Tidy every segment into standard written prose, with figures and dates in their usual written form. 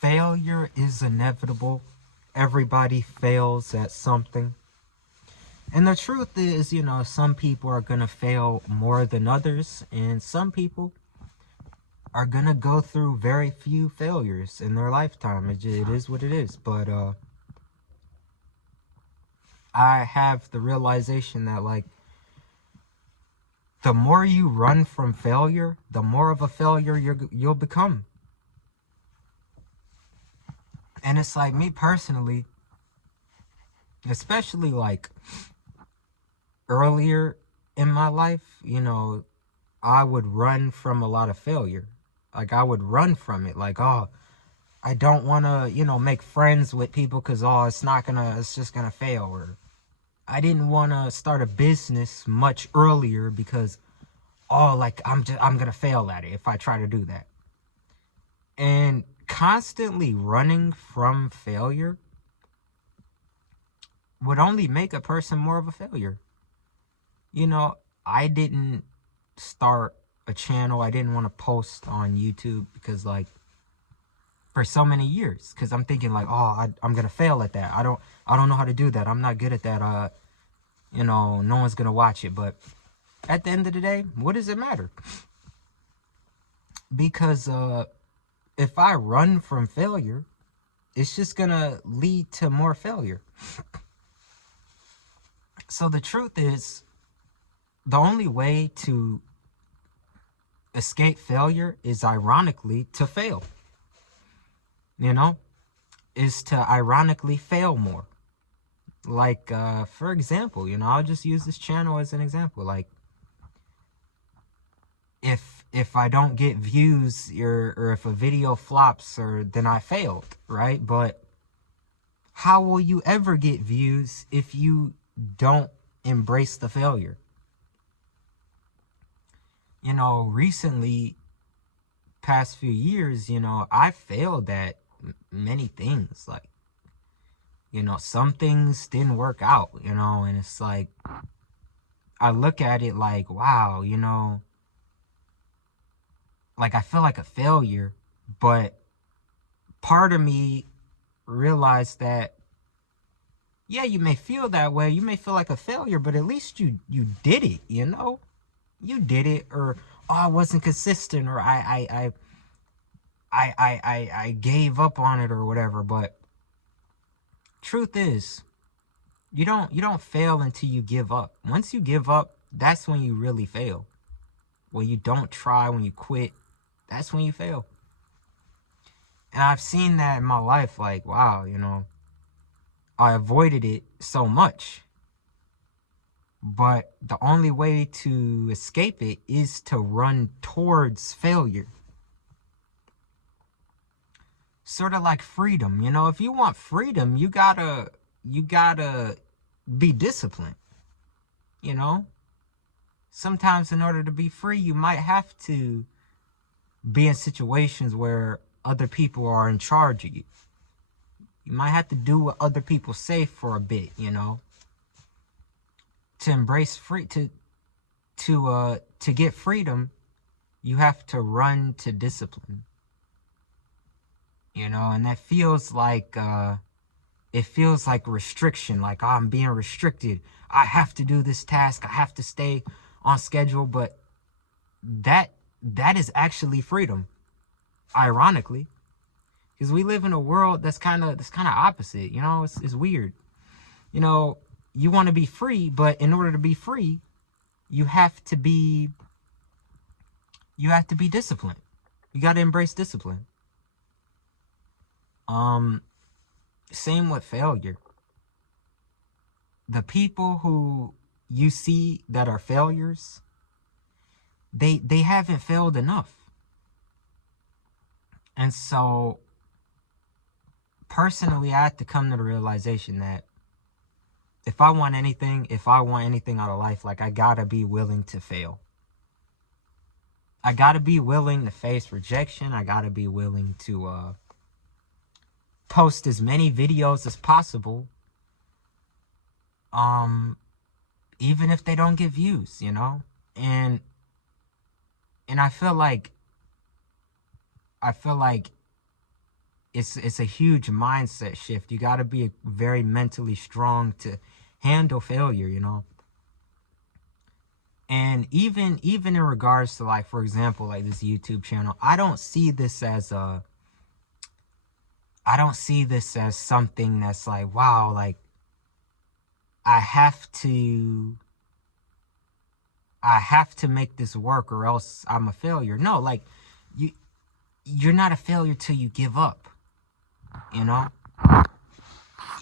failure is inevitable. Everybody fails at something. And the truth is, some people are going to fail more than others, and some people are going to go through very few failures in their lifetime. It is what it is. But I have the realization that, like, the more you run from failure, the more of a failure you'll become. And it's like, me personally, especially like earlier in my life, I would run from a lot of failure. Like, I would run from it. Like, oh, I don't want to, make friends with people because, oh, it's just going to fail. Or I didn't want to start a business much earlier because, oh, like, I'm going to fail at it if I try to do that. And constantly running from failure would only make a person more of a failure. I didn't start a channel. I didn't want to post on YouTube because, like, for so many years, because I'm thinking like, oh, I'm gonna fail at that. I don't know how to do that. I'm not good at that. No one's gonna watch it. But at the end of the day, what does it matter? Because if I run from failure, it's just gonna lead to more failure. So the truth is, the only way to escape failure is, ironically, to fail. Is to ironically fail more. Like, for example, I'll just use this channel as an example. Like, if I don't get views, or if a video flops, or then I failed, right? But how will you ever get views if you don't embrace the failure? Recently, past few years, I failed at many things. Like, some things didn't work out, and it's like, I look at it like, wow, like, I feel like a failure, but part of me realized that, yeah, you may feel that way, you may feel like a failure, but at least you did it, you did it. Or, oh, I wasn't consistent, or I gave up on it, or whatever. But truth is, you don't fail until you give up. Once you give up, that's when you really fail. When you don't try, when you quit, that's when you fail. And I've seen that in my life. Like, wow, I avoided it so much. But the only way to escape it is to run towards failure. Sort of like freedom. If you want freedom, you gotta be disciplined. Sometimes in order to be free, you might have to be in situations where other people are in charge of you. You might have to do what other people say for a bit, to embrace to get freedom, you have to run to discipline. And that feels like it feels like restriction. Like, oh, I'm being restricted. I have to do this task. I have to stay on schedule. But that is actually freedom, ironically, because we live in a world that's kind of opposite. It's weird. You want to be free, but in order to be free, you have to be disciplined. You got to embrace discipline. Same with failure. The people who you see that are failures, they haven't failed enough. And so, personally, I had to come to the realization that if I want anything out of life, like, I gotta be willing to fail. I gotta be willing to face rejection. I gotta be willing to post as many videos as possible, even if they don't get views, and I feel like it's a huge mindset shift. You got to be very mentally strong to handle failure, you know. And even in regards to, like, for example, like this YouTube channel, I don't see this as something that's like, wow, like I have to make this work or else I'm a failure. No, like you're not a failure till you give up, you know?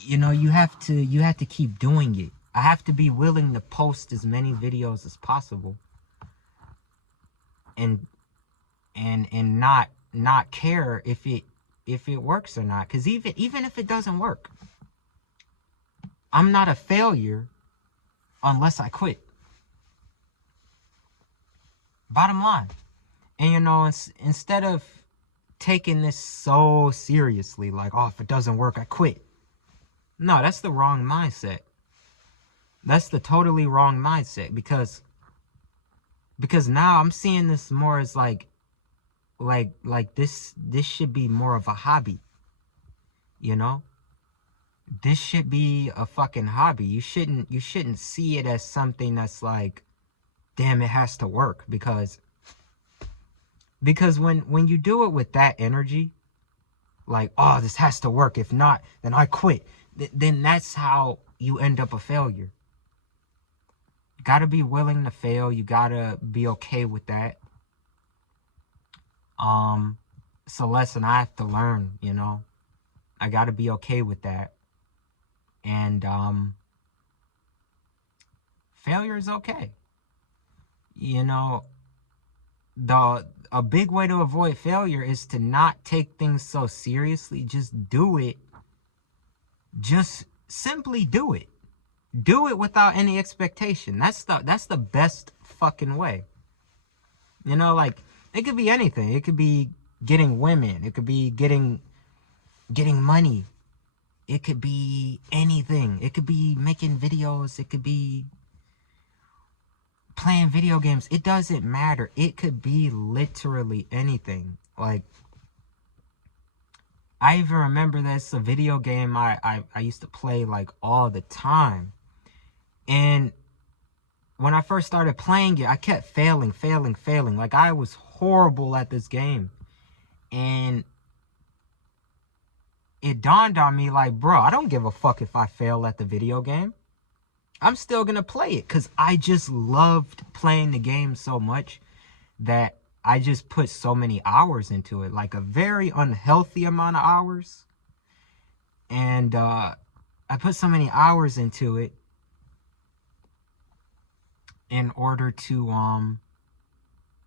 You have to keep doing it. I have to be willing to post as many videos as possible and not care if it works or not, cuz even if it doesn't work, I'm not a failure unless I quit. Bottom line. And instead of taking this so seriously, like, oh, if it doesn't work, I quit. No, that's the wrong mindset. That's the totally wrong mindset, because now I'm seeing this more as like this should be more of a hobby, you know? This should be a fucking hobby. You shouldn't see it as something that's like, damn, it has to work, because when you do it with that energy, like, oh, this has to work, if not, then I quit, then that's how you end up a failure. You gotta be willing to fail. You gotta be okay with that. It's a lesson I have to learn, you know. I gotta be okay with that. And failure is okay. You know, a big way to avoid failure is to not take things so seriously. Just do it. Just simply do it. Do it without any expectation. That's the best fucking way. You know, like, it could be anything. It could be getting women. It could be getting money. It could be anything. It could be making videos. It could be playing video games. It doesn't matter. It could be literally anything. Like, I even remember this a video game I used to play like all the time. And when I first started playing it, I kept failing. Like, I was horrible at this game. And it dawned on me, like, bro, I don't give a fuck if I fail at the video game. I'm still gonna play it, because I just loved playing the game so much that I just put so many hours into it, like a very unhealthy amount of hours. And I put so many hours into it in order to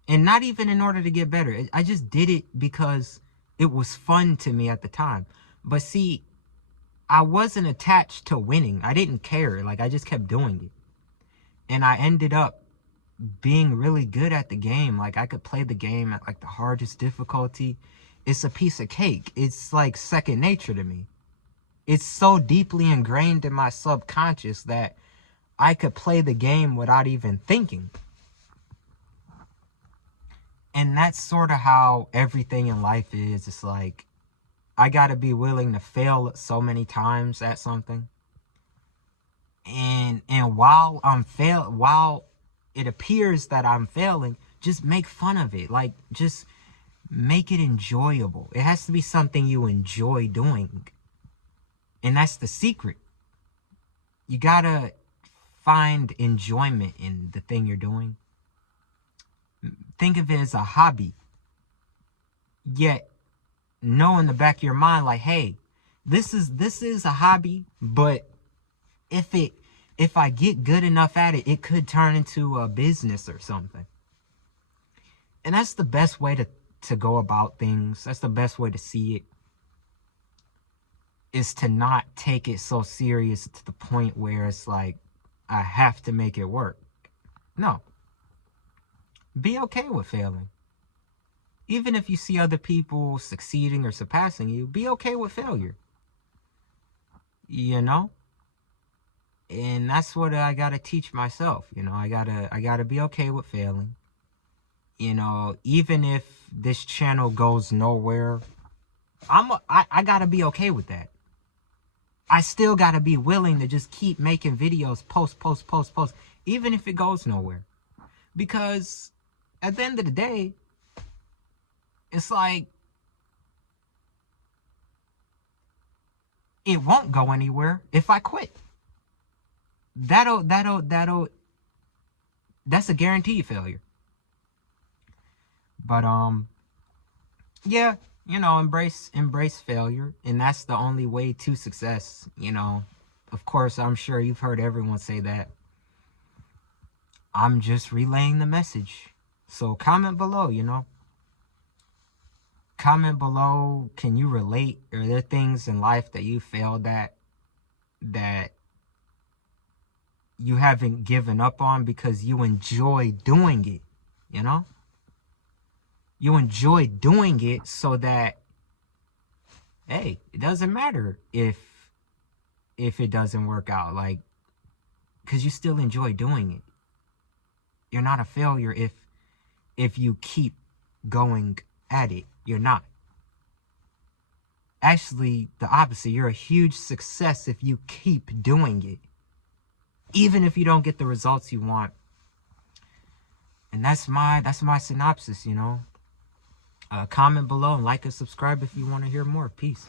and not even in order to get better. I just did it because it was fun to me at the time. But see, I wasn't attached to winning. I didn't care. Like, I just kept doing it. And I ended up being really good at the game. Like, I could play the game at like the hardest difficulty. It's a piece of cake. It's like second nature to me. It's so deeply ingrained in my subconscious that I could play the game without even thinking. And that's sort of how everything in life is. It's like, I gotta be willing to fail so many times at something. And while it appears that I'm failing, just make fun of it. Like, just make it enjoyable. It has to be something you enjoy doing. And that's the secret. You gotta find enjoyment in the thing you're doing. Think of it as a hobby. Yet know in the back of your mind, like, hey, this is a hobby, but if I get good enough at it, it could turn into a business or something. And that's the best way to go about things. That's the best way to see it, is to not take it so serious to the point where it's like, I have to make it work. No. Be okay with failing. Even if you see other people succeeding or surpassing you, be okay with failure. You know? And that's what I gotta teach myself. You know, I gotta be okay with failing. You know, even if this channel goes nowhere, I gotta be okay with that. I still gotta be willing to just keep making videos, post, even if it goes nowhere. Because at the end of the day, it's like it won't go anywhere if I quit. That's a guaranteed failure. But yeah, embrace failure, and that's the only way to success. Of course, I'm sure you've heard everyone say that. I'm just relaying the message. So comment below, comment below. Can you relate? Are there things in life that you failed at that you haven't given up on because you enjoy doing it? You enjoy doing it, so that, hey, it doesn't matter if it doesn't work out, like, because you still enjoy doing it. You're not a failure if you keep going at it. You're not. Actually, the opposite. You're a huge success if you keep doing it, even if you don't get the results you want. And that's my synopsis. Comment below and like and subscribe if you want to hear more. Peace.